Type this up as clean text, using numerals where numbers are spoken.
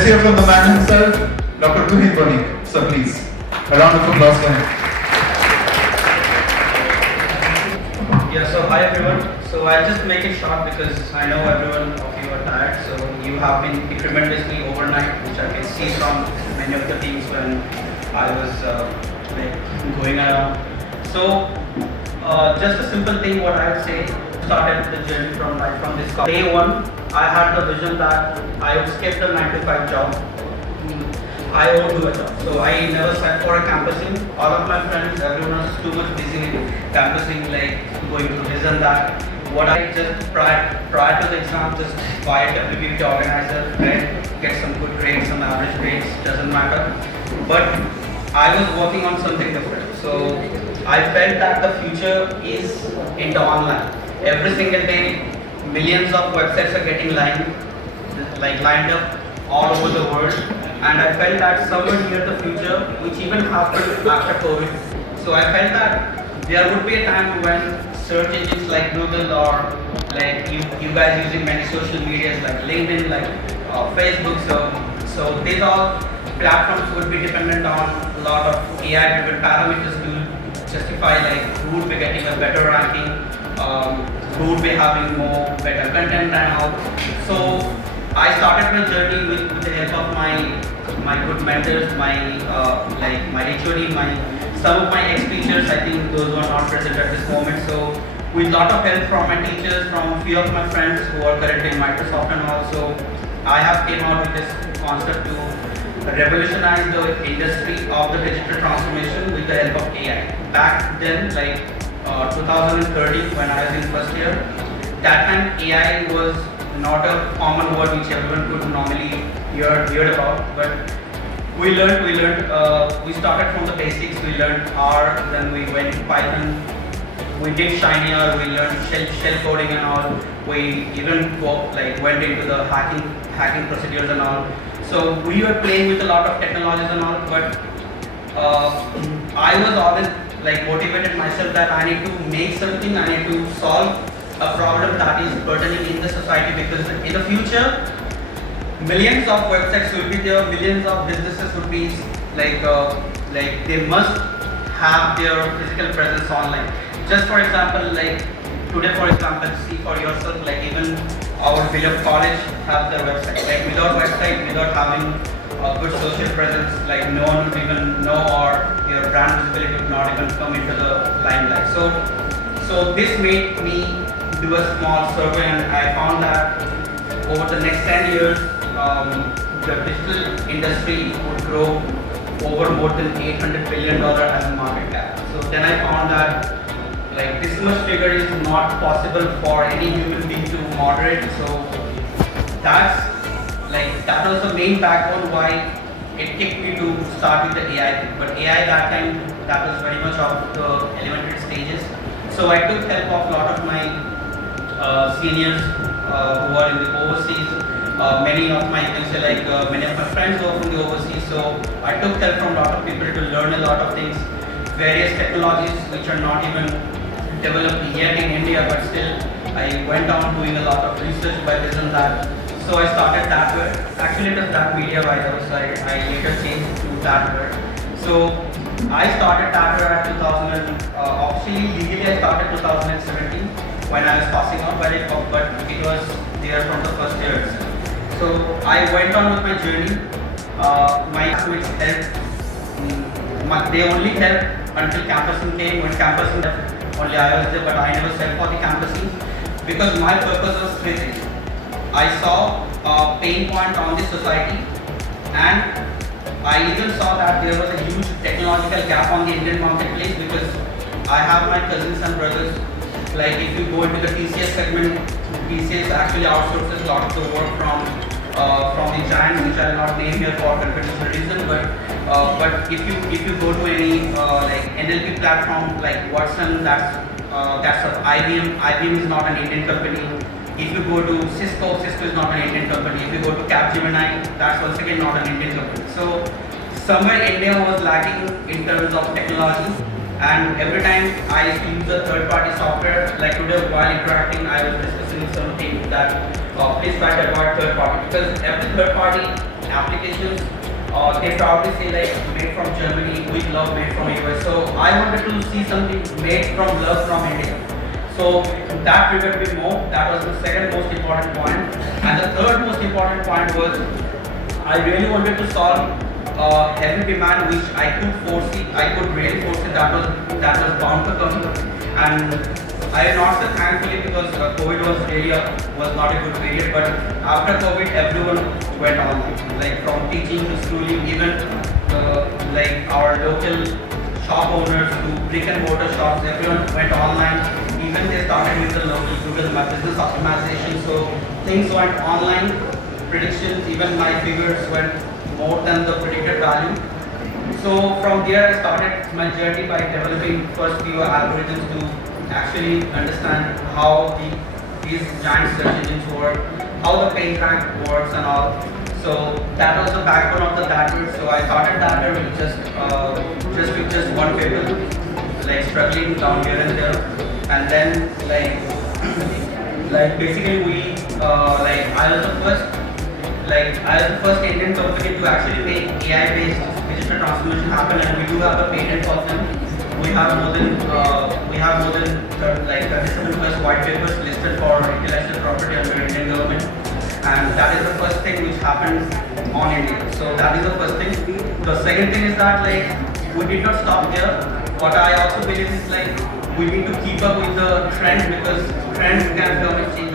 Let's hear from the man himself, Dr. Tuhin Banik. So please, a round of applause for him. Yeah, so hi everyone. So I'll just make it short because I know everyone of you are tired. So you have been tremendously overnight, which I can see from many of the things when I was going around. So just a simple thing, what I would say, started the journey from this call. Day one, I had the vision that I would skip the 9 to 5 job. I won't do a job. So I never sat for a campusing. All of my friends, everyone was too much busy with campusing, like going to this and that. What I just prior to the exam, just buy a WPP organizer, read, get some good grades, some average grades, doesn't matter. But I was working on something different. So I felt that the future is into online. Every single day, millions of websites are getting lined up all over the world. And I felt that somewhere near the future, which even happened after COVID. So I felt that there would be a time when search engines like Google or like you guys using many social medias like LinkedIn, like Facebook. So these all platforms would be dependent on a lot of AI-driven parameters to justify like who would be getting a better ranking, who would be having more better content and all. So I started my journey with the help of my good mentors, my HOD, some of my ex-teachers. I think those were not present at this moment. So with a lot of help from my teachers, from few of my friends who are currently in Microsoft and also, I have came out with this concept to revolutionize the industry of the digital transformation with the help of AI. Back then, like 2013, when I was in first year, that time AI was not a common word which everyone could normally hear about, but we learned, we started from the basics. We learned R, then we went to Python, we did Shiny R, we learned shell coding and all. We even went into the hacking procedures and all. So we were playing with a lot of technologies and all, but I was always like motivated myself that I need to make something, I need to solve a problem that is pertaining in the society, because in the future, millions of websites will be there, millions of businesses would be like they must have their physical presence online. Just for example, like today, for example, see for yourself, like even our beloved college have their website. Like without website, without having a good social presence, like no one would even know, or your brand visibility would not even come into the limelight. So this made me do a small survey, and I found that over the next 10 years, the digital industry would grow over more than $800 billion as a market cap. So then I found that like this much figure is not possible for any human being to moderate. So that was the main backbone why it kicked me to start with the AI thing. But AI that time, that was very much of the elementary stages. So I took help of a lot of my seniors who are in the overseas. Many of my friends who are from the overseas. So I took help from a lot of people to learn a lot of things, various technologies which are not even developed yet in India, but still I went on doing a lot of research by this and that. So I started Thatware. Actually, it was that media by the way. I later changed to Thatware. So I started Thatware at 2000. Officially, legally, I started 2017 when I was passing out, but it was there from the first year itself. So I went on with my journey. My classmates helped. They only helped until campusing came. When campusing left, only I was there, but I never set for the campusing because my purpose was three things. I saw a pain point on the society, and I even saw that there was a huge technological gap on the Indian marketplace, because I have my cousins and brothers. Like if you go into the TCS segment, TCS actually outsources a lot of the work from the giants, which I will not name here for confidential reason. But if you go to any like NLP platform like Watson, that's of IBM. IBM is not an Indian company. If you go to Cisco is not an Indian company. If you go to Capgemini, that's once again not an Indian company. So somewhere India was lacking in terms of technology, and every time I used to use a third-party software, like today while interacting, I was discussing something that please try to avoid third party, because every third party applications, they probably say like made from Germany, we love made from US. So I wanted to see something made from love from India. So that triggered me more. That was the second most important point. And the third most important point was I really wanted to solve heavy demand which I could foresee, I could really foresee that was bound to come. And I not so thankfully because COVID was not a good period, but after COVID everyone went online, like from teaching to schooling, even like our local shop owners to brick and mortar shops, everyone went online. Even they started with the local Google My Business optimization, so things went online. Predictions, even my figures went more than the predicted value. So from there I started my journey by developing first few algorithms to actually understand how these giant search engines work, how the page rank works and all. So that was the backbone of the Thatware. So I started Thatware with just one paper, like struggling down here and there, and then like basically we I was the first Indian company to actually make AI-based digital transformation happen, and we do have a patent for them. We have more than 37 plus white papers listed for intellectual property under Indian government, and that is the first thing which happens on India. So that is the first thing. The second thing is that like we did not stop there. What I also believe is like we need to keep up with the trend, because trends can come and change